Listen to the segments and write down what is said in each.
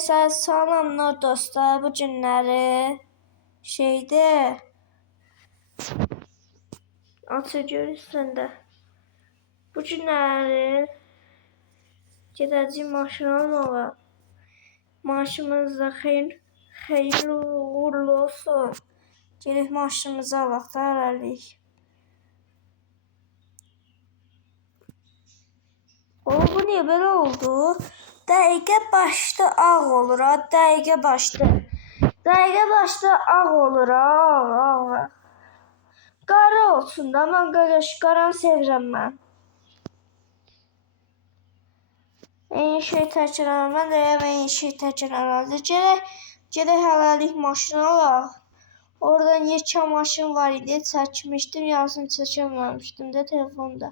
Salamlar dostlar, bu günləri açı görürsən də. Bu günləri gedəcəyik maşın almağa. Maşınımız da xeyirli uğurlu olsun. Gedib maşınımızı alaq da hələlik. Bu niyə belə oldu? Dəqiqə başda ağ olur ha, dəqiqə başda. Dəqiqə başda ağ olur ha, ağ. Qara olsun da, mən qaranı sevirəm mən. Eyni şey təkrar, mən də eyni şey təkrar alacaq. Gedək hələlik maşını alaq. Oradan yekə maşın var idi, çəkmişdim, yarısını çəkəməmişdim də telefonda.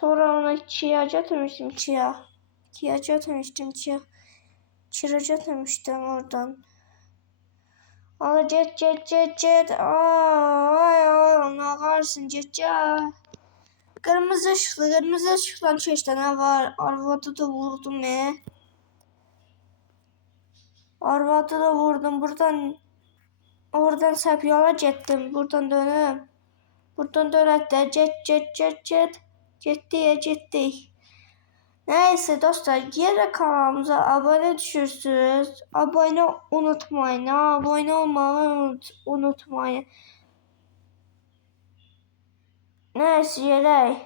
Sonra ona Kia götürmüştüm, Kia götürmüştüm oradan. Ala get. Ay, ne ağarsın, get. Kırmızı ışıktan keçdə nə var? Arvadı da vurdum, Arvadı da vurdum, oradan səhv yola getdim, buradan dönüm. Buradan dönək də, getdik. Neyse dostlar, yine kanalımıza abone düşürsünüz. Abone unutmayın. Abone olmayı unutmayın. Neyse yerək.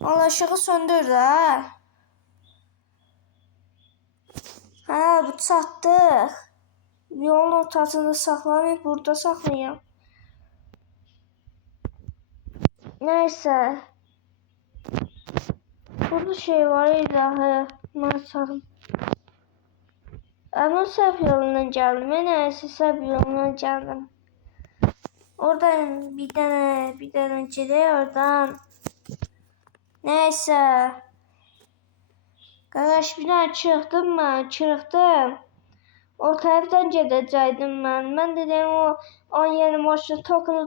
Allah ışığı söndür də. Bu çatdıq. Yolun ortasında saxlamayıb, burada saxlayayım. Neyse. Burada şey var ilahi. Masalım. Ama səhv yolundan gəldim. Neyse səhv yolundan gəldim. Oradan bir dənə gedək oradan. Neyse. Qardaş bir dənə çıxdım. O tərəfdən gedəcəkdim mən. Mən dedim o yeni maşın,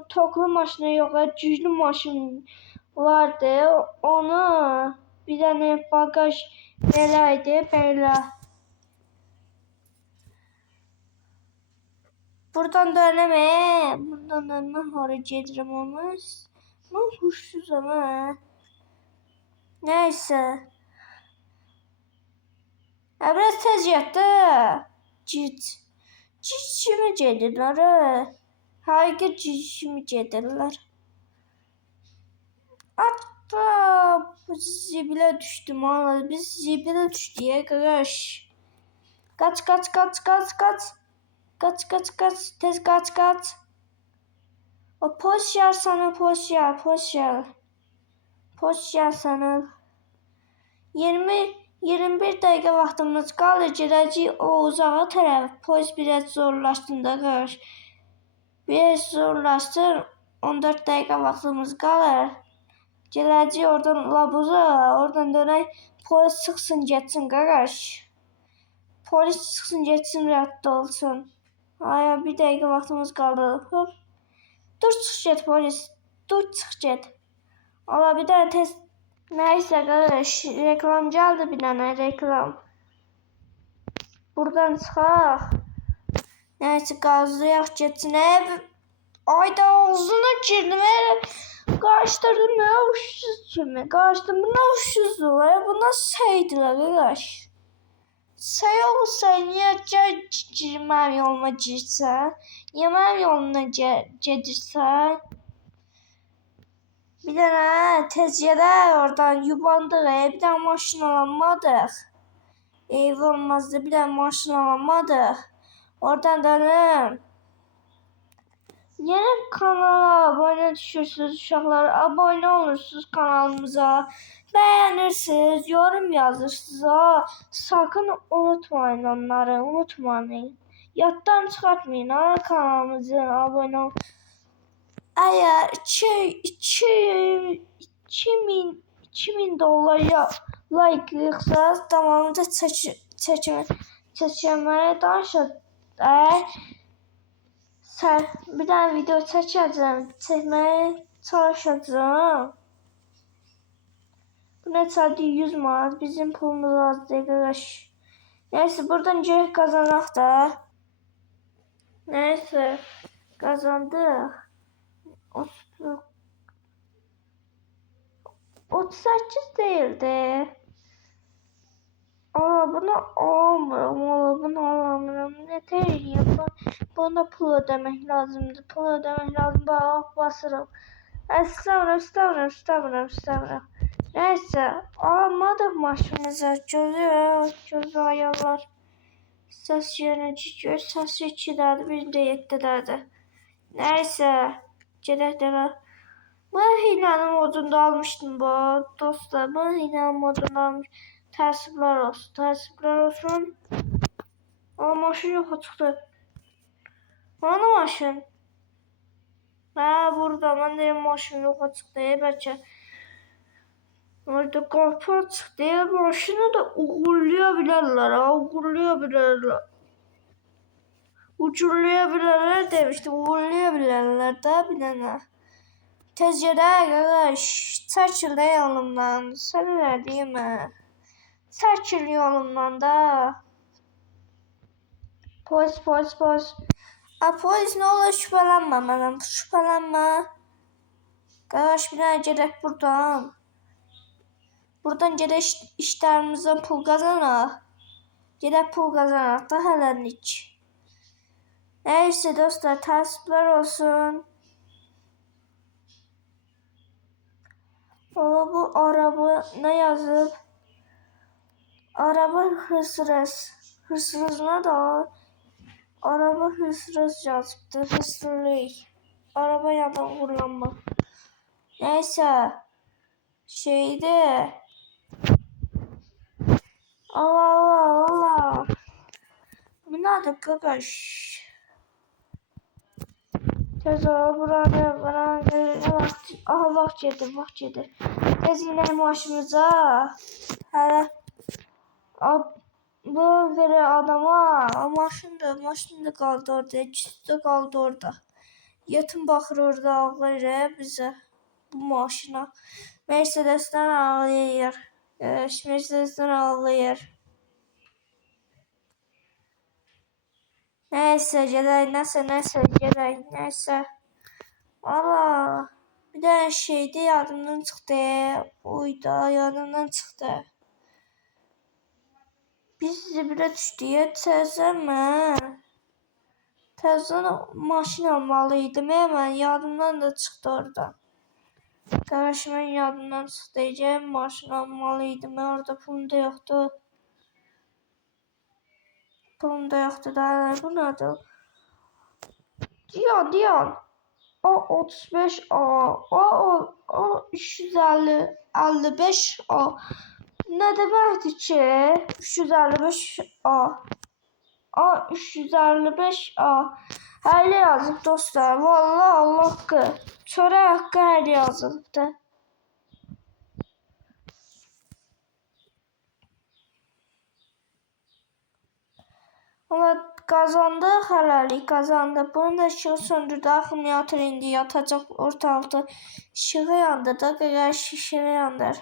toklu maşını yox, güclü maşın vardı. Onu bir dənə bagaj belaydı, belə. Buradan dönəm, hara gedirəm onu. Mən huşsuzam, Neyse. Biraz tez yatdı. Cic kimi gedirlər, Həqiqi cic kimi gedirlər. Hatta bu zibilə düşdüm, biz zibilə düşdük, qardaş. Kaç, tez kaç. O polis yer sana, polis yer sana. 21 dəqiqə vaxtımız qalır, gedəcəyik o uzağa tərəf. Polis biraz zorlaşdığında qardaş. Biraz zorlaşdır, 14 dəqiqə vaxtımız qalır. Gedəcəyik oradan labuza, oradan dönək, polis çıxsın, getsin qardaş. Polis çıxsın, getsin, rədd olsun. Ay, bir dəqiqə vaxtımız qaldı. Dur, çıx get polis, çıx get. Ola bir dənə tez. Neyse qardaş, reklam gəldi bir dənə, reklam. Buradan çıxaq. Neyse qazlayaq getsin. Ayda ağzına girdim, qarışdırdım, nə uşsuz kimi. Qarışdırdım, bu nə uşsuzdular, bu nasıl şeydiler qardaş. Şey olsa niyə mənim yoluma girsən? Niyə mənim yoluna gedirsən? Bir dənə tez yerə oradan yubandıq, bir dənə maşın alamadık. Eyv olmazdı, bir dənə maşın alamadık. Oradan dönüm. Yeni kanala abone düşürsünüz uşaqlar, abone olursunuz kanalımıza. Beğenirsiniz, yorum yazırsınız. Sakın unutmayın onları, unutmayın. Yaddan çıxartmayın kanalımızı, abone olun. Eğer 2000 dolar like yığsanız tamamında çəkməyə danışır. Bir dənə video çəkməyə çalışacağım. Bu ne sadece 100 manat. Bizim pulumuz az değil arkadaş. Neyse buradan direkt kazanak da. Neyse kazandık. 38 değildi. Aa bunu alamıyorum. Bunu alamıyorum. Ne diyeyim? Bana pul ödemek lazımdı. Pul ödemek lazım. Bak basırım. Estağfurullah. Neyse alamadık maşımıza. Gözü ayarlar. Ses yönetici. Ses içilerdi. Bir de yettilerdi. Neyse. Gedəkdə bu hilənin modunda almışdım bu dostlar. Bu hilənin modunda almış. Təəssüflər olsun. Ama maşın yok çıktı. Hani maşın? Ha burada. Ben de maşın yok çıktı. Belki. Orada kapı açık değil. Maşını da uğurlayabilirler. Ucurlayabilirler demiştim. Uğurlayabilirler da bilene. Tezcede arkadaş. Çəkil de yolumdan. Sen değil mi? Çəkil yolumdan da. Polis. Polis ne olur şüphelenme məndən. Şüphelenme. Arkadaş bir tane gedək buradan. Buradan gedək işlərimizdən pul qazanaq. Gedək pul qazanaq da hələlik. Neyse dostlar təəssüflər olsun. Valla bu araba ne yazıp? Araba hırsızına da araba hırsız yazıptı. Hırsızlık. Araba yalan kullanma. Neyse. Şeyde. Allah. Bu nerede kakaş? Tez ol bana aha vaxt gedir. Tez inelim başımıza. Hələ bu göre adama maşın da kaldı orada. İkisi de kaldı orada. Yetim bakır orada ağlayır bize bu maşına. Mercedes'ten ağlayır. Mercedes'ten ağlayır. Neyse gedək. Neyse. Valla bir de şeydi yadımdan çıktı. Oyda yadımdan çıktı. Biz zibirə düşdüyə təzən maşın almalıydım. Hemen yadımdan da çıktı oradan. Kardeşimin yadımdan çıktı. Maşın almalıydım. Orada pulum da yoktu. Da bu nedir? Diyan. O 35 o 350 55 o. Ne demekti ki? 355 A. 355 A. Her yazıp dostlar. Vallahi Allah hakkı. Çöre hakkı her yazıptı. Ama kazandı. Bunu da ışığı söndürdü. Akımyatör indi. Yatacak ortalıkta. Işığı yandırdı. Gıgır şişini yandır.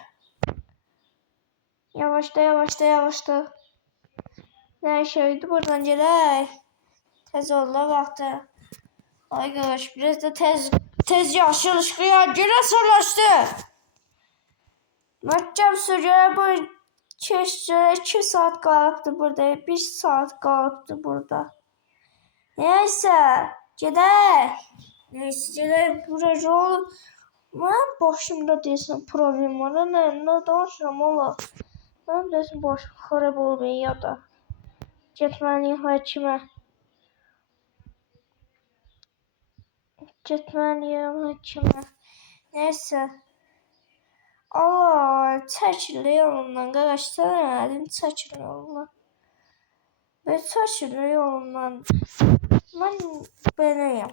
Yavaşla. Ne şeydi buradan gelək. Tez oldu vaxtı. Ay qardaş biraz da tez yaşıl ışıqıya görə sırlaşdı. Məhkəm sürüyə bu 2 saat qalıbdı burada. 1 saat qalıbdı burada. Neyse gedək. Buraya oğlum. Mən başımda deyəsən problem var. Nə danışıram ola. Mən deyəsən başım xarab olmayın ya da. Getməliyim həkimə. Neyse. Allah çəkil yolundan qardaşlar elədim çəkil yolundan. Və çəkil yolundan. Mən beləyəm.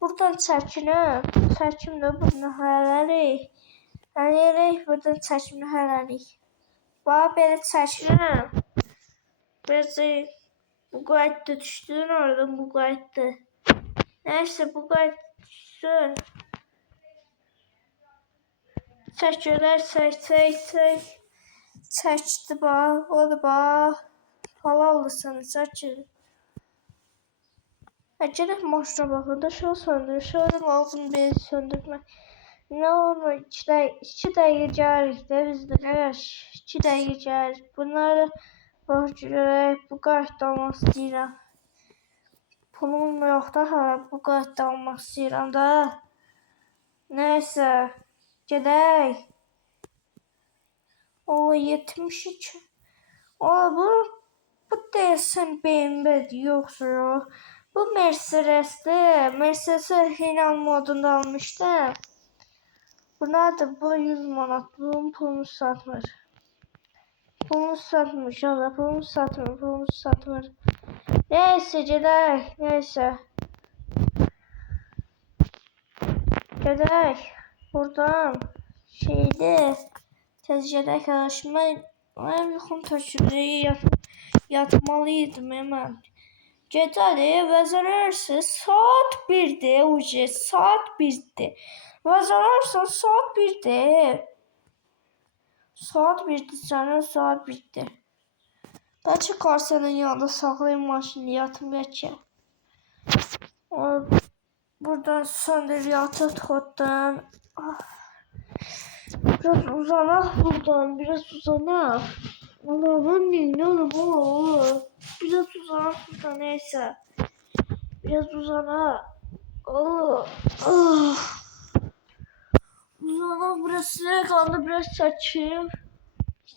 Buradan çəkim də buradan hələlik. Buradan çəkimini hələlik. Bax belə çəkilim. Biraz bu qayıtdı düşdün oradan bu qayıtdı. Neyse bu qayıtdı. Çək görək, çək. Çəkdi bax, o da bax. Halal olsun, çəkil. Gələk maşına baxın da, şunu söndür. Şunu lazım bir söndürmək. Ne olur 2 dəqiqə gəlirik də biz də qardaş. 2 dəqiqə gəlirik. Bunları bax görək, bu qayıtda almaq istəyirəm. Pulum yox da hələ bu qayıtda almaq istəyirəm da. Nəysə, gedək. O 72. O bu deyəsən BMW-dir yoxsa yox. Bu Mercedes'dir. Mercedes'i final modunda almışdım. Buna da bu 100 manat. Bunun pulunu satmır. Pulunu satmış. Allah pulunu satmır. Neyse gedək. Neyse. Gedək. Buradan şeydi. Tez gedək arkadaşım. Ben yuxum tökülüyor. Yatmalıydım hemen. Gecəli vəzərərsə saat 1'dir. Uca saat 1'dir. Vəzərərsə saat 1'dir. Saat 1'dir sənin saat 1'dir. Bəlkə karsanın yanında saxlayın maşını yatım bəlkə. Buradan söndür yatır koddan. Biraz uzanak buradan. Biraz uzanak. Allah'ım ne olur. Biraz uzanak buradan neyse. Biraz uzanak. Allah. Uzanak burası ne kaldı biraz saçayım.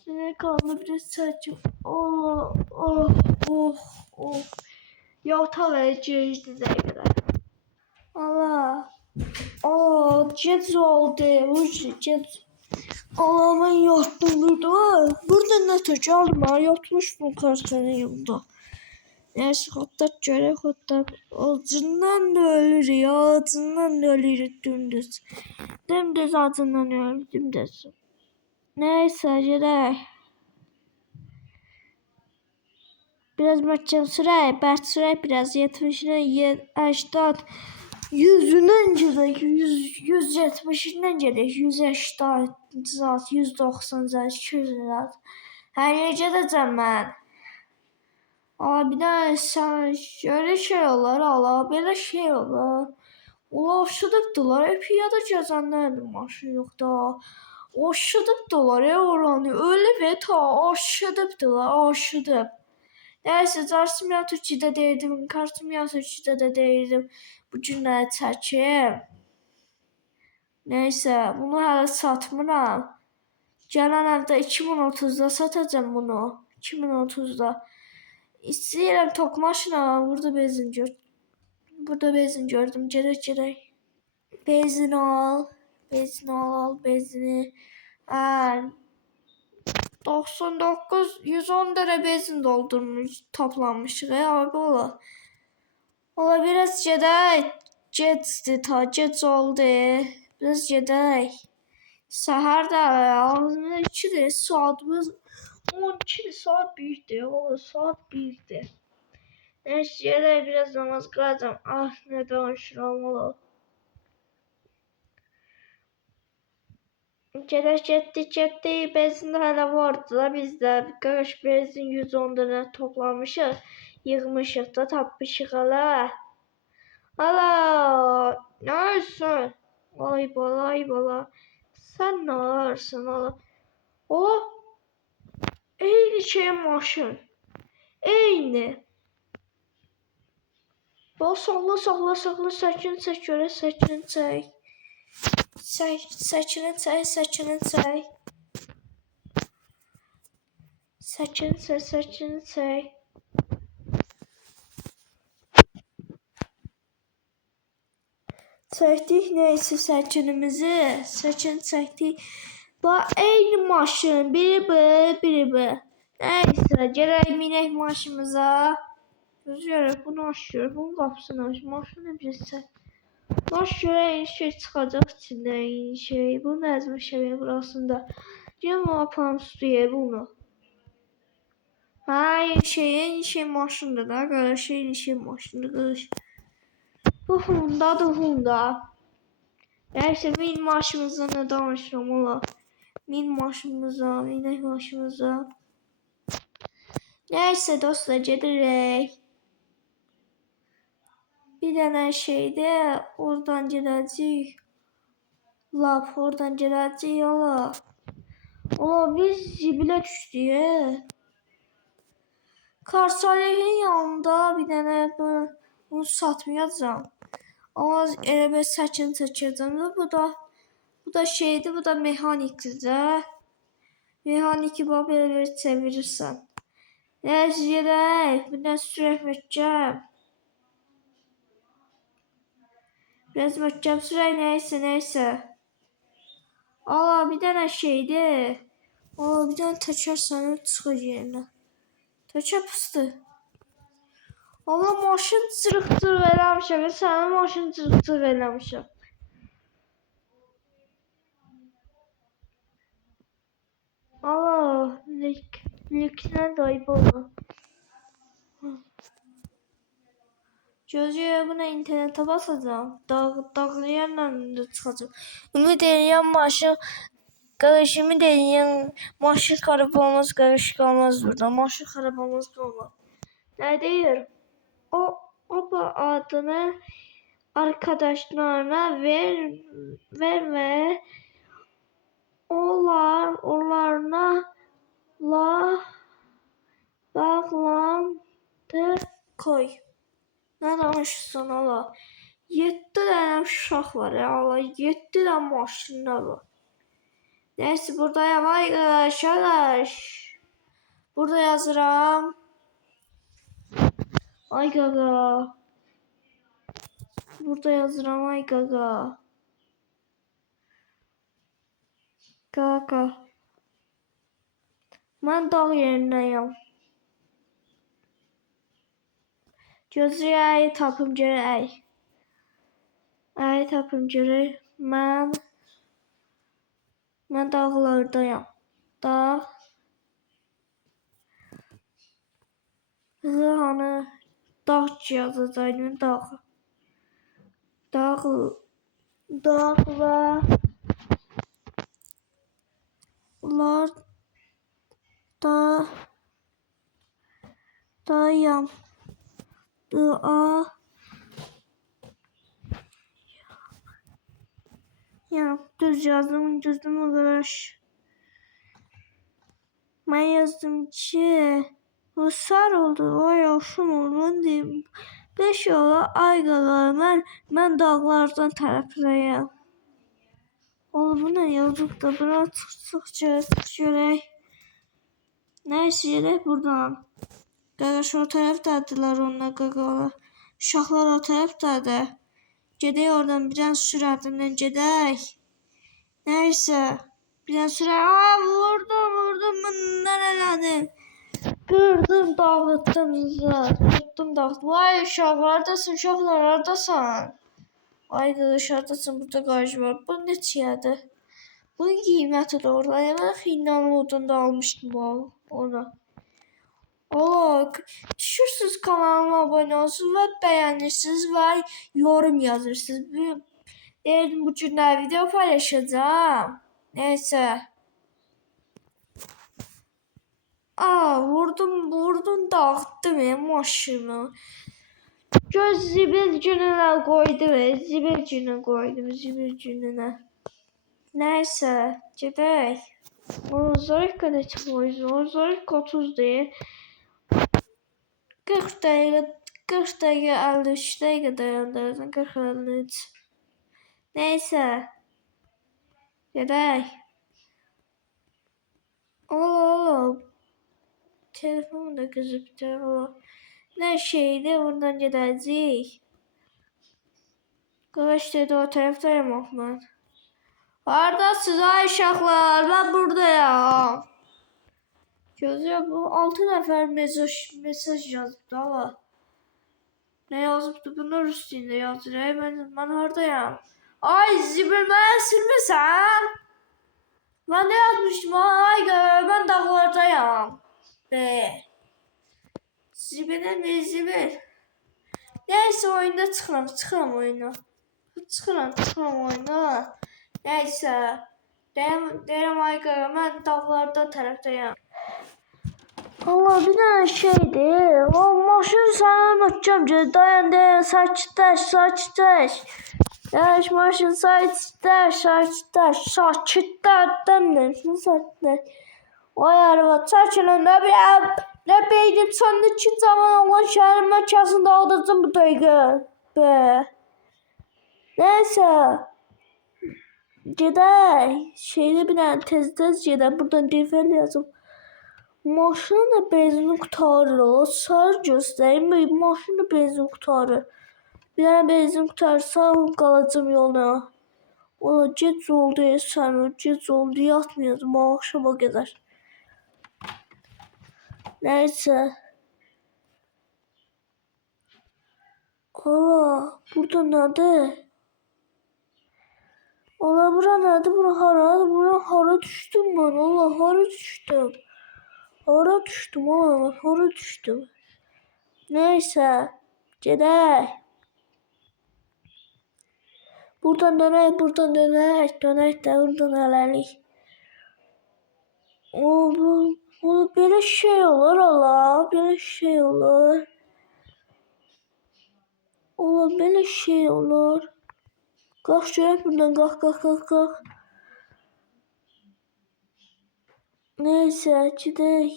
Ne kaldı biraz saçım. Allah. Yatağa vereceğiz de kadar. Allah. Gec oldu. Gec. Allah ben yattım burada. Burada ne tecalma yatmıştım karşının yanında. Neyse hatta görək hatta acından da ölür ya acından da ölür dümdüz. Dümdüz acından ölür dümdüz. Neyse gedək. Biraz məhkəm sürək, bərt sürək biraz 70'ine 80 100'ündən gedək 170'indən gedək 180 zat 190 zat 200 zat. Hər yerə gedəcəm mən. Bir de şöyle şey olur Allah böyle şey olur. Ola aşıdıqdılar. Piyada gəzənlərdir maşın yok da. Aşıdıqdılar oranı. Öyle ve ta aşıdıqdılar. Neyse Carsim ya Türkçe'de değildim. Kartım ya Türkçe'de de değildim. Bu günləri çəkim. Neyse bunu hələ satmıram. Gələn həftə 2030'da satacağım bunu. 2030'da. İstəyirəm tok maşına. Burada benzin gördüm. Gedək. Benzin al. Benzini. 99 110 lira benzin doldurmuş toplanmışıq abi ola. Ola biraz gedək. Gec oldu. Biraz gedək. Səhər də 2'dir saatimiz 12 saat 1'dir. Ola saat 1'dir. Neyse gedək biraz namaz qılacağım. Ne danışıram ola. Getdik. Benzin hələ vardı da bizdə. Qarış benzin 110 lira toplamışıq. Yığmışıq da tapmışıq hələ. Hala. Neyse. Ay bala. Sen ne ağırsın hala. Ola. Eyni şey maşın. Eyni. Bak sağla sakin çək görə sakin çək. Sakin çək. Sakin çək. Çəkdik neyse sakinimizi. Sakin çəkdik. Bax eyni maşın. Biri bu. Neyse gələk minək maşımıza. Görək bunu açıyor. Bunun qapısını aç. Maşını bilirsən. Baş görək şey çıxacaq içindən yeni şey. Bu nəzmə şəbəkə burasında. Gəlin aparım stüdiyə bunu. Yeni şey maşındır da. Qardaş yeni şey maşındır. Bu Honda. Neyse min maşımıza ne danışıram ola. Min maşımıza, inek maşımıza. Neyse dostlar gedirik. Bir dənə şeydə oradan gedəcəyik. Lap oradan gedəcəyik ola. Ola biz zibilə düşdük. Karsalehin yanında bir dənə bunu satmayacağım. Ama elə bir səkin çəkəcəm. Bu da şeydir, bu da mexanikdir. Mexaniki bax belə bir çevirirsən. Neyse gedək. Bir dənə sürək möhkəm. Biraz möhkəm sürək neyse. Aa bir dənə şeydir. Aa bir dənə təkər sənə çıxır yerinə. Təkər pısdır. Allah maşın cırıq-cırıq eləmişəm. Sənin maşın cırıq-cırıq eləmişəm. Allah lükünə dayıb olur. Gözüyə buna internete basacağım. Dağlayanla da çıxacağım. Ümid edirəm maşın qarışımı deyən maşın xarab olmaz, qarışıq olmaz burada. Maşın xarab olmaz olmaz. Ne deyir? O adını arkadaşlarına verme. Onlarla bağlantı koy. Ne danışırsan ola. 7 dənə uşaq var ya. Allah 7 dənə maşınlar var. Neyse buradayım arkadaş. Burada yazıram. Ay gaga. Burada yazıram ay gaga. Gaga. Mən dağ yerindəyəm. Gözləyək tapım görək. Ay tapım görək. Mən dağlardayam. Dağ. Hani dağ yazacaqdım dağ. Dağlar dayam. Ya düz yazdım arkadaş. Ben yazdım ki bu sar oldu, o yaşım oldu diyeyim. 5 yola ay qalar mən dağlardan tərəfdəyəm. Oğlum bu ne yazıp da bura çık görək. Neyse gedək buradan. Qardaş o tərəfdədirlər onlar qaqalar. Uşaqlar o tərəfdədir. Gedək oradan biraz sürətindən gedək. Neyse. Biraz sürət. Vurdum bundan elədim. Qırdım, dağıttım dağıttım. Vay uşaqlar haradasan? Ay dışarıdasın, burada qarşı var. Bu neçədir? Bunun qiyməti də orada. Mən xindan odunda almışdım onu. Allah, düşürsünüz kanalıma abone olsun ve beğenirsiniz ve yorum yazırsınız. Dedim bu günler video paylaşacağım. Neyse. Vurdum dağıttım ya maşını. Göz zibil gününe koydum. Zibil gününe. Neyse. Gedək. Zarifka da çıxmıyor. Zarifka 30 değil. 40 dəqiqə 53 dəqiqə dayandırdım. 40-53. Neyse. Gedək. Allah. Telefonum da kızıptır. Ne şeydi buradan gedəcəyik. Qardaş dedi o tərəfdəyəm mən. Haradasınız ay uşaqlar? Ben buradayım. Gözlüyor bu 6 nəfər mesaj yazıbdı ama. Ne yazıbdı? Bunu rus dilində yazır. Ben haradayım? Ay zibil mənə silmirsən? Ben de yazmıştım. Ay ben dağlardayım. Zibil. Neyse oyunda çıxıram oyuna. Çıxıram oyuna. Neyse. Deyirəm ay qara, mən dağlarda tərəfdəyəm. Allah bir dənə şeydir. O maşın sənə möhkəm gəlir. Dayan, sakitləş. Yavaş maşın sakitləş demirsən, sakitləş. Vay arvad, çəkilin, nə biləm, nə beynim səndə ki zaman olan şəhərin mərkəzində aldırdım bu dəqiqə. Be. Neyse. Gedək. Şeydə bir dənə tez gedək. Buradan defer yazım. Maşının da benzini qurtarır. O sarı göstəreyim. Maşının da benzini qurtarır. Bir dənə benzin qurtarsa qalacam yoluna. Ola gec oldu sən, gec oldu yatmayacağım akşama qədər. Neyse. Ola burada nədir? Ola bura nədir? Bura haradır? Bura hara düşdüm mən? Ola hara düşdüm? Hara düşdüm? Ola hara düşdüm? Neyse. Gedək. Buradan dönək. Dönək də buradan hələlik. O bu belə şey olur ola. Belə şey olur. Ola belə şey olur. Qalx görək buradan. Qalx. Neyse gedək.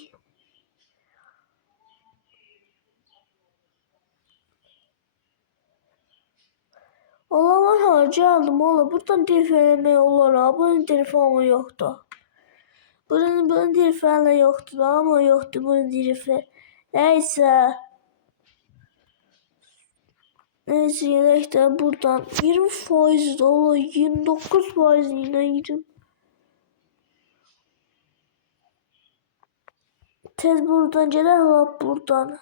Ola var harcayalım ola. Buradan telefonlamaq olar ha. Bunun telefonu yoxdur. Bunun telefonu yoxdur ama yoxdur bunun telefonu. Neyse. Neyse gedək də buradan 20% ola 29% ilə girin. Tez buradan gedək lap buradan.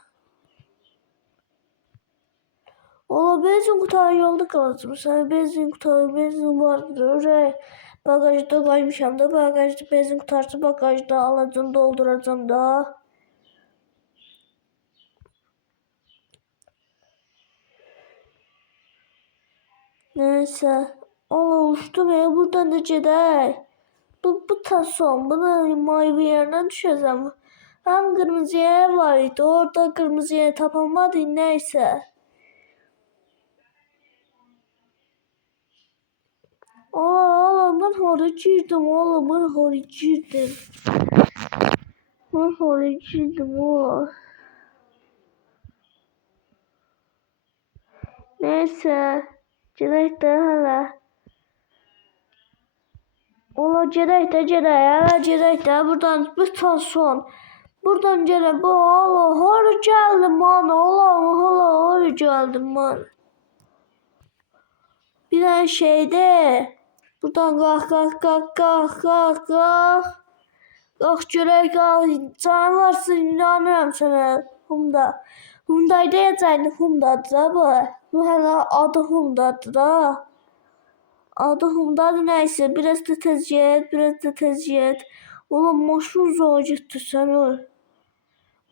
Ola benzin qutarı yolda qalacam. Sən benzin qutarı, benzin vardır. Oraya bagajda qoymuşam da. Bagajda benzin qutarısı bagajda alacam, dolduracam da. Neyse. Ola uçtum ya. Buradan da gedək. Bu tason. Buna mavi yerdən düşəcəm. Hem kırmızı yer var idi. Orada kırmızı yer tapılmadı. Neyse. Oğlum ben hara girdim oğlum ben hara girdim oğlum. Neyse. Gedək də hələ. Ola gedək də buradan bir son. Buradan gedək bu ola hara gəldim man ola hara gəldim man. Bir dənə şeydə. Buradan qalx. Qalx görək canın varsa inanmıram sənə. Hyundai deyəcəkdi Hyundai'dır da bu. Bu hələ adı Hyundai'dır da. Adı Hyundai'dır neyse biraz da tez get. Oğlum maşın uzağa getdi sən öl.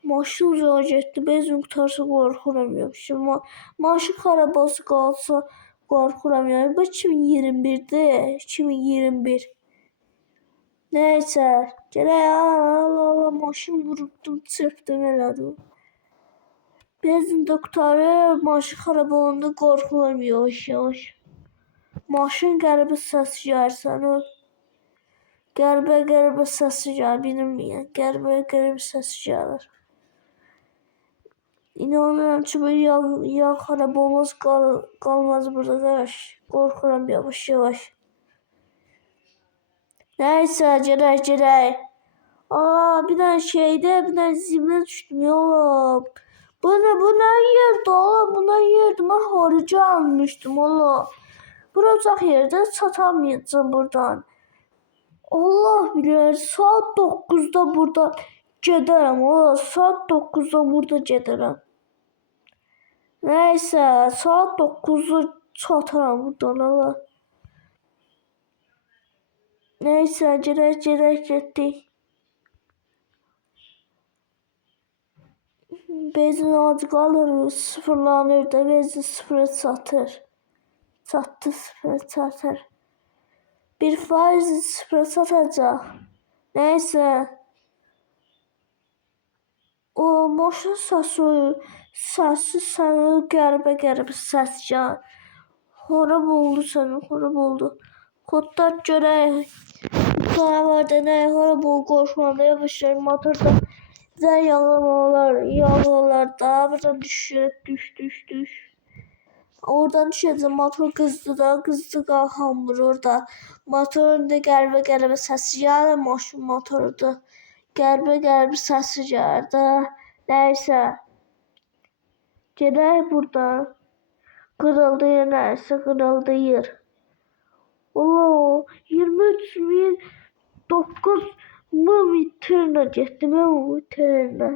Maşın uzağa getdi. Benzin qutarsa qorxuram yox. Şimdi maşın arabası qalsa qorxuram yani. Bu 2021'dir. 2021. Neyse. Gələk Allah maşın vurubdum, çırpdım elədim. Benzin də qutarır, maşın xarab olanda qorxuram yavaş. Maşın qəribə səs gəlsən o. Qəribə səs gəlir, bilmirəm. Qəribə səs gəlir. İnanıram ki bu yağ xarab olmaz, qalmaz burada qardaş. Qorxuram yavaş. Neyse gedək. Aa bir dənə şeydə, bir dənə zibinə düşdüm oğlum. Bu ne yerdi oğlum? Bu ne yerdi? Ben harici almıştım oğlum. Buracaq yerdə satamayacağım buradan. Allah bilir saat 9'da burada gedərəm oğlum. Saat 9'da burada gedərəm. Neyse saat 9'da çataram buradan oğlum. Neyse getdik. Benzin azı qalır, sıfırlanır da benzin sıfıra satır. Çatdı sıfıra çatır. Bir faiz sıfıra çatacak. Neyse. O maşın səsi səni qəribə səs gəlir. Xarab oldu sənin, xarab oldu. Kodlar görək. Canavarda nə xarab oldu, qorxmanda yavaşlar motorda. Bizə yağlamalar da. Buradan düş. Oradan düşəcəm, motor qızdı da, qızdı qalxamır orada. Motorun da qəribə səsi gəlir, maşın motorudur. Qəribə səsi gəlir də. Nəysə. Gedək buradan. Qırıldayır nəysə, qırıldayır. Allah, 23.009 metrlə getdim mən o trenlə.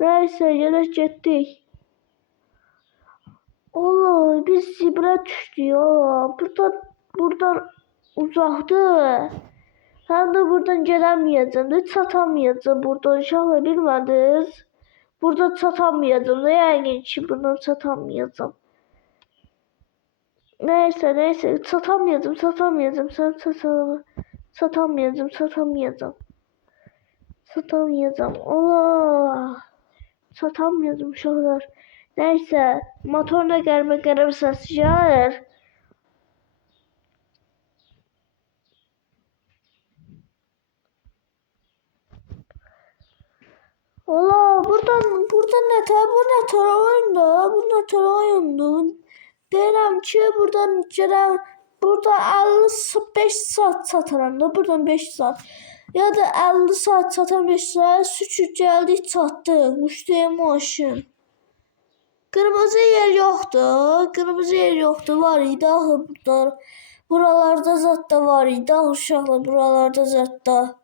Nəysə, gedək getdik. Allah, biz zibirə düşdük. Allah, buradan uzaqdır. Həm də buradan gedəməyəcəm də, çatamayacam buradan. İnşallah bilmədiniz. Burada çatamayacam da, yəqin ki, buradan çatamayacam. Neyse, çatamayacam. Çatamayacam. Allah, çatamayacam uşaqlar. Neyse, motorla qəribə səs gəlir. Allah, buradan nətər, bu nətər oyundur. Deyirəm ki, buradan gedəm, burada 55 saat çataram da, buradan 5 saat. Ya da 50 saat çatan 5 saat, şükür gəldik, çatdıq, müştəri maşın. Qırmızı yer yoxdur, var idi axı burada. Buralarda zat da var idi, uşaqlar, buralarda zat da.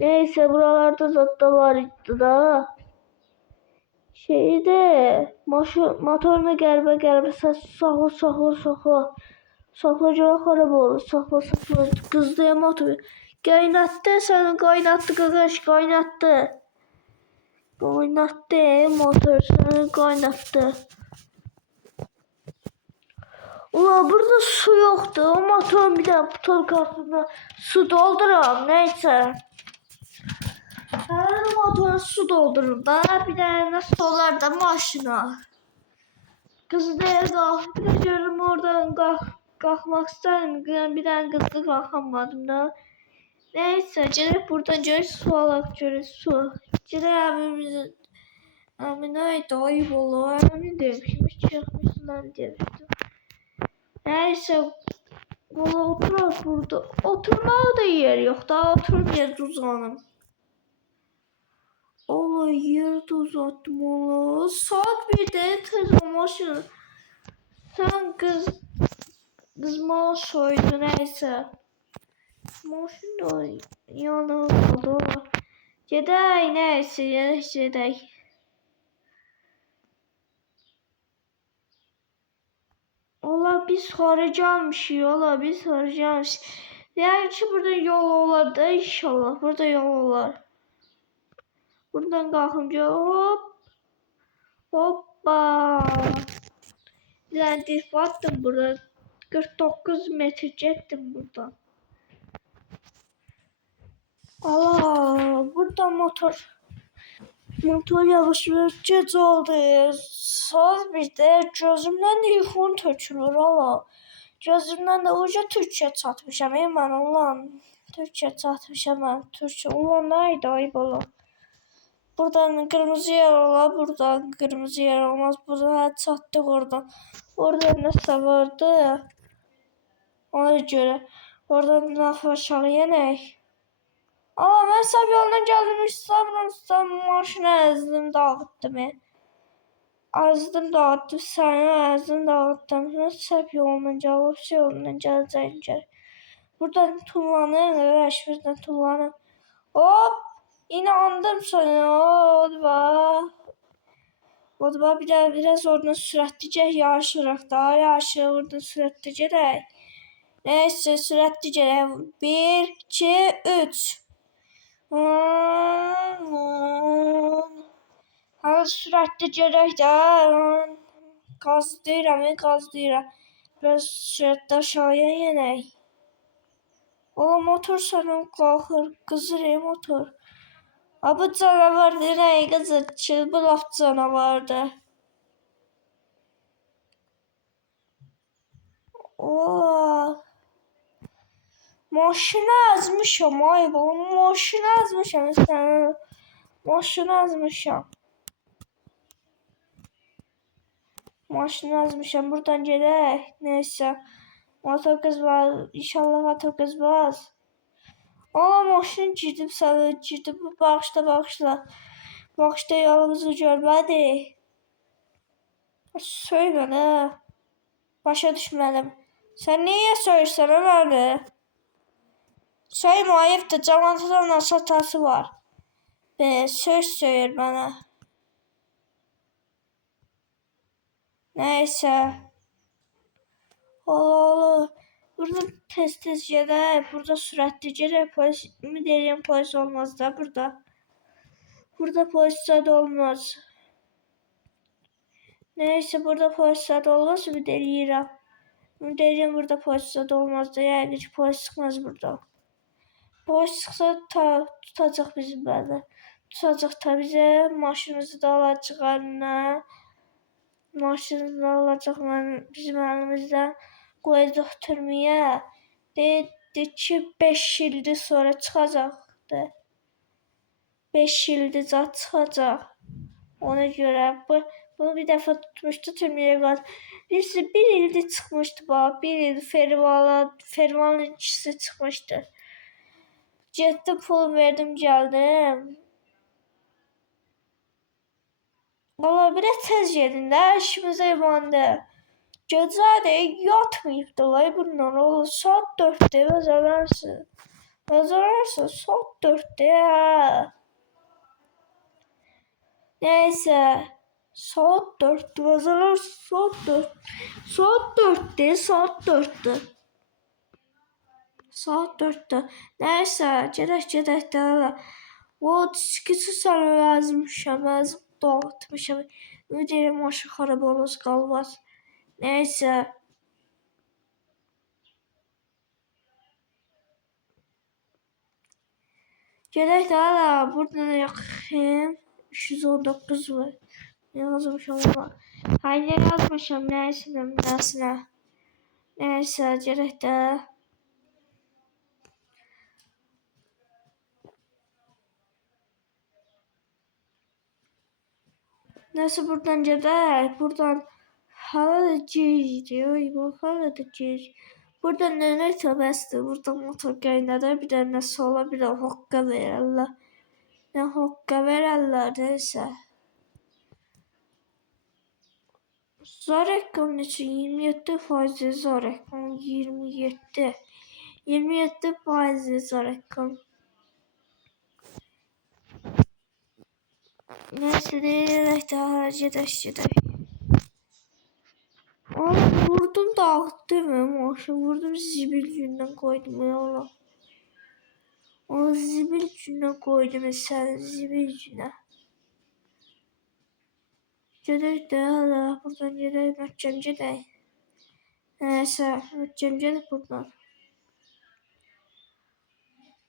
Neyse, buralarda zat da var idi da. Motoruna qəribə səs, saxla görə xarab olur, saxla, qızdıya motor. Qaynatdı səni, qaynatdı qaqaş, qaynatdı. Qaynatdı, motor səni qaynatdı. Ulan burada su yoxdur, o motorun bir dənə butulkasına su dolduram, neyse. Həmin motora su doldururum da, bir dənə solar da maşına. Qızdıya qalxıb, bir də görürüm oradan qalxmaq istədim, bir dənə qızdı qalxamadım da. Neyse, gəlib buradan görək su alaq, görək su. Gələk əmin ayda ayıb olur, əmin demişim, hiç yaxmışsın demişdim. Neyse, oturaq burada. Oturmağa da yer yox da, oturum yerdə uzanım. Allah, yerdə uzatdım, Allah. Saat 1'də tez olmasın. Sən qızmağı soydu, neyse. Maşın da yanıldı. Gedək, neyse, gedək. Allah, biz xaricanmışıq, Yəni ki, burada yol olar da, inşallah, burada yol olar. Buradan qalxım, hoppa. Bir dənə dif attım burada, 49 metr getdim buradan. Allah, burada motor yavaş gec oldu. Saat 1'də gözümdən də yuxum tökülür, Allah. Gözümdən də uca Türkiyə çatmışam, mən ulan. Türkiyə çatmışam mən, Türkiyə. Ulan, nə idi, ayıb olar. Buradan qırmızı yer olar, buradan qırmızı yer olmaz. Buradan çatdıq oradan. Orada nəsə vardı. Ona görə. Oradan laf aşağı yenək. Aa, mən səhv yoldan gəldim, maşını əzdim, dağıtdım. Səni əzdim, dağıtdım. Mən səhv yoldan gələcəyim gəlir. Buradan tullanın, buradan tullanın. Hop, inandım sana, odva. Biraz oradan sürətli gəl, yarışırıq da, oradan sürətli gələk. Neyse, sürətli gələk. 1, 2, 3. Hadi sürətli gələk də. Qazlayıram. Biraz sürətli aşağıya yenək. O motor sanırım qalxır. Qızır motor. Bu canavar nereye qızır? Bu laf canavardır. Oo. Maşını azmışam ay baba. Maşını azmışam sen. Maşını azmışam. Maşını azmışam. Buradan gerek. Neyse. Motor kız var. İnşallah motor kız var. Ama maşın girdim sana. Girdim. Bu bağışla bağışla. Bağışla yolumuzu görmedi. Söyle ne? Başa düşmedim. Sen niye söylersen öyle? Söyleme ayıptır. Cavantıdan nasıl hatası var? Söz söyler bana. Neyse. Allah. Burada tez gedək. Burada sürətli gedək. Polis mi deyirəm, polis olmaz da burada. Burada polis da olmaz. Neyse burada polis da olmaz mı deyirəm. Deyirəm burada polis da olmaz da. Yəni ki polis çıxmaz burada. Polis çıxsa tutacaq bizim bəli. Tutacaq da bizə. Maşınımızı da alacaq. Maşınımızı alacaq bizim əlimizdə. Qoyacaq türməyə. Dedi ki 5 ildir sonra çıxacaqdı. 5 ildir zat çıxacaq. Ona görə bunu bir dəfə tutmuşdu türməyə qaldı. Birisi 1 ildir çıxmışdı bax. 1 il Fermanın ikisi çıxmışdı. Getdim pul verdim gəldim. Valla biraz tez gedin də işimizə imandı. Gecədir yatmayıbdı vay bundan olur. Saat 4'te vazalarsın. Vazalarsın saat 4'te. Neyse. Saat 4'te vazalarsın saat 4. Saat 4'te saat 4'te. Saat 4'te. Neyse gedək də. O diskisi sana yazmışam. Dağıtmışam. Ödəyəm maşın xarab olmaz qalmaz. Neyse. Gedək də hala burada ne yaxın 319 var. Ne yazmışam ama. Hayır ne yazmışam neyse. Neyse gedək də. Neyse buradan gedək. Buradan hala da gec. Bak hala da gec. Buradan ne tövbəsdir. Buradan motor qaynadır. Bir də nəsə ola bir də hoqqa verərlər. Ne hoqqa verərlər neyse. Zarəkam neçə? 27% zarəkam. 27. 27% zarəkam. Neyse deyirək daha gedək. Oğlum vurdum dağıttım maşın. Vurdum zibil gündən koydum ya Allah. O zibil günə koydum sen zibil günə. Gedək də hala buradan gedək möhkəm gedək. Neyse möhkəm gedək buradan.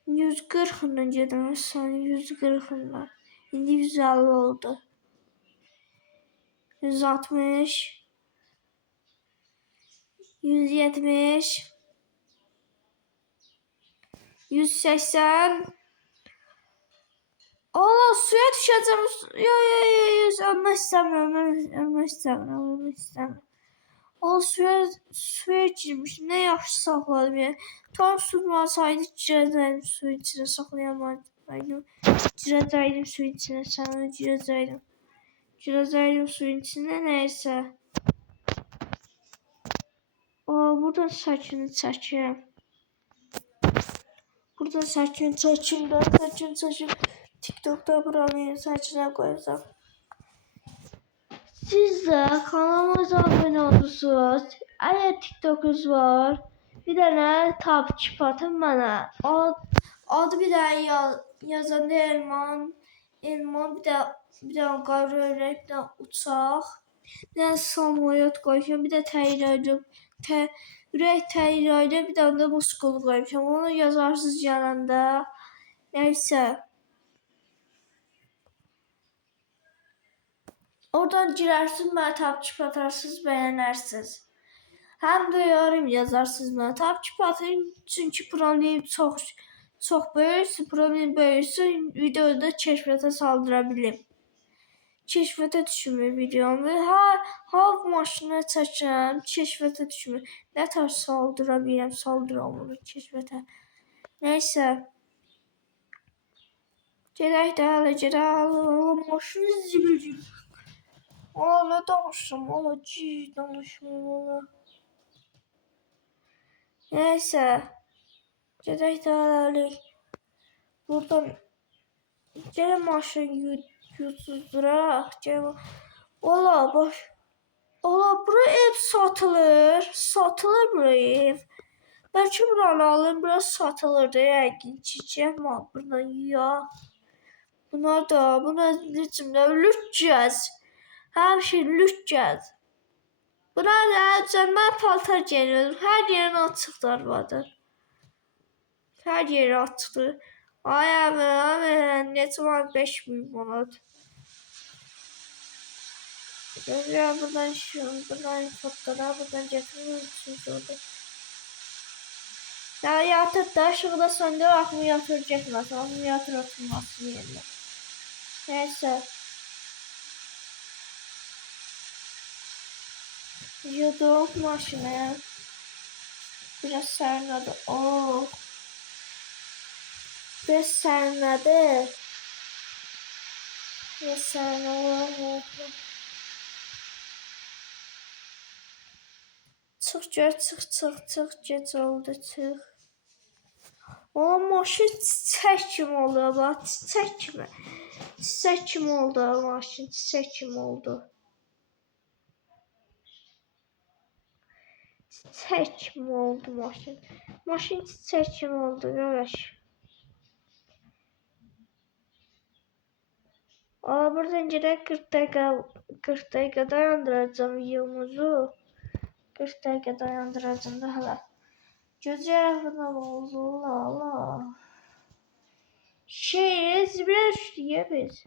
140'ından gedim sen 140'ından. İndi 150 oldu. 160 170 180 Allah suya düşeceğim. Yo ölmek istemiyorum. O suya girmiş. Ne yaxşı saxladım ya. Tam tutmasaydı girəcəydim suyun içine saxlayamadım. Girəcəydim suyun içine sana girəcəydim. Girəcəydim suyun içine neyse. Buradan saçını çəkirəm. Burada saçını çəkim. TikTok'da buranın saçına koyacağım. Siz de kanalımıza abone olursunuz. Eğer TikTok'unuz var, bir tane takipçi atın bana. Adı bir daha yazanda Elman bir de qarı örək, bir de uçaq, bir de samolyot qoyacağım, bir de təyyarə ürək təyirayda bir dənə də muskul qoymuşam. Onu yazarsınız yanında. Nəysə. Oradan girərsiniz, mənə takip atarsınız, bəyənərsiniz. Həm də yorum yazarsınız mənə. Takip atın, çünki problem çox böyüksə, problem böyüksə videoda keşfətə saldıra bilim. Keşfətə düşmür videomu. Hav maşını çəkirəm, keşfətə düşmür. Nə tər saldıra bilirəm, saldıram onu keşfətə. Nəysə. Gedək də hələ gedək. Maşını zibil. Nə danışım, danışmıyorum. Nəysə. Gedək də hələ. Buradan gələ maşını yutuzduraq. Ola, bax. Ola, bura ev satılır. Satılır bura ev. Bəlkə buranı alın, biraz satılır da. Yəqin çiçək var buradan ya. Bunlar da, buna necimdə lütcəz. Hər şey lütcəz. Buna da mən paltar geyinirəm. Hər yerin açıqlar vardır. Hər yeri açıqdır. Ay əmi, neçə var? 5000 manat. Gözləyəm, buradan fotlara, buradan getirir orada. Daha yatır da, şurada söndür, akkumulyator getməsin, akkumulyator atılmasın yerine. Nəysə. Yudum maşını. Biraz sərnadı. Biraz sərnadı. Biraz sərnadı. Çıx, gec oldu, çıx. O maşın çiçək kimi oldu, bax, çiçək kimi. Çiçək kimi oldu maşın, çiçək kimi oldu. Çiçək kimi oldu maşın. Maşın çiçək kimi oldu, görək. Buradan gedək 40 dəqiqə dayandıracağım videomuzu. 40 dəqiqə dayandıracağım da hələ. Gözəl bundan oldu, la. Zibilə düşdük biz.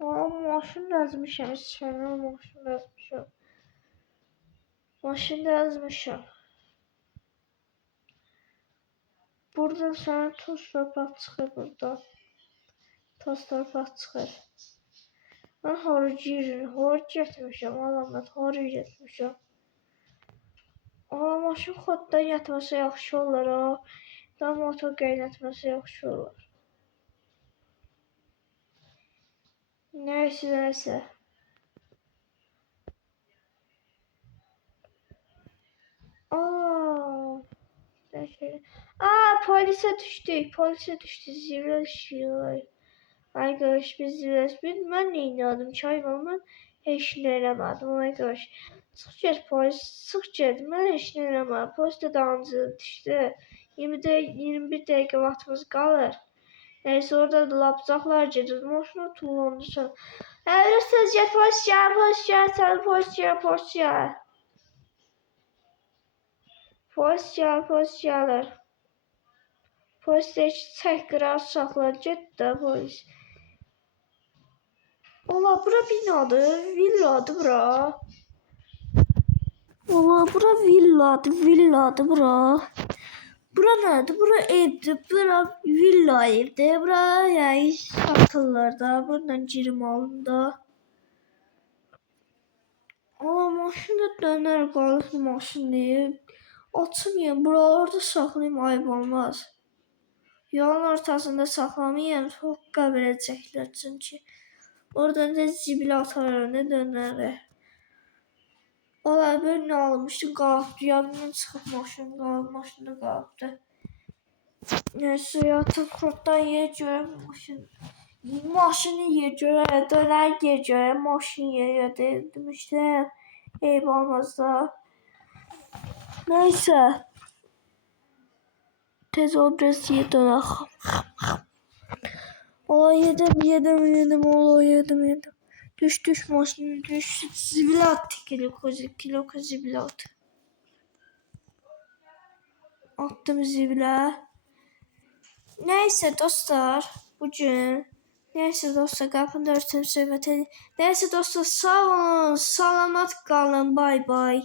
Maşın yazmışam, maşın yazmışam. Buradan sana toz torpaq çıxır burada. Toz torpaq çıxır. Mən hor getmişəm, alamət, hor getmişəm. Maşın xodda yatması yaxşı olar, da motor qaynatması yaxşı olar. Nəysə. Polisə düşdük, zibilə düşdük. Ay qardaş, biz mən neylədim ki, mən heç nə eləmədim, ay qardaş. Çıx get polis, çıx get, mən heç nə eləmədim. Polis də dalımca düşdü. 21 dəqiqə vaxtımız qalır. Nəysə, orada da lapacaqlar gedir, maşına tullandı. Bilirsiniz, get polis gəl, sən polis gəl. Polis gəlir. Polis deyir ki, çək qırağı saxlar, get də polis. Ola, bura binadır, villadır bura. Ola, bura villadır bura. Bura nədir? Bura evdir, bura villa evdir. Bura yəni satırlar da, buradan girim alında. Ola, maşın da dönər qalır maşını. Açmayayım, buralarda saxlayayım, ayıb olmaz. Yolun ortasında saxlamayayım, hokka verəcəklər çünki. Oradan da zibilə atarlar, dönərlər. Ola, birini almışdı, qalxdı, yanından çıxıb maşında qalxdı. Nəysə, yatıb xoddan yer görəm, maşını yer görəm, dönər yer görəm, maşın yer demişdim, eyb olmaz da. Nəysə, tez ol, biraz yer dönək. Ola, yedim. Ola, yedim. Düş maşını düş. Zibilə attı kilo zibilə attı. Attım zibilə. Neyse dostlar bugün. Neyse dostlar qapını örtüm söhbət edin. Neyse dostlar sağ olun. Salamat qalın. Bay bay.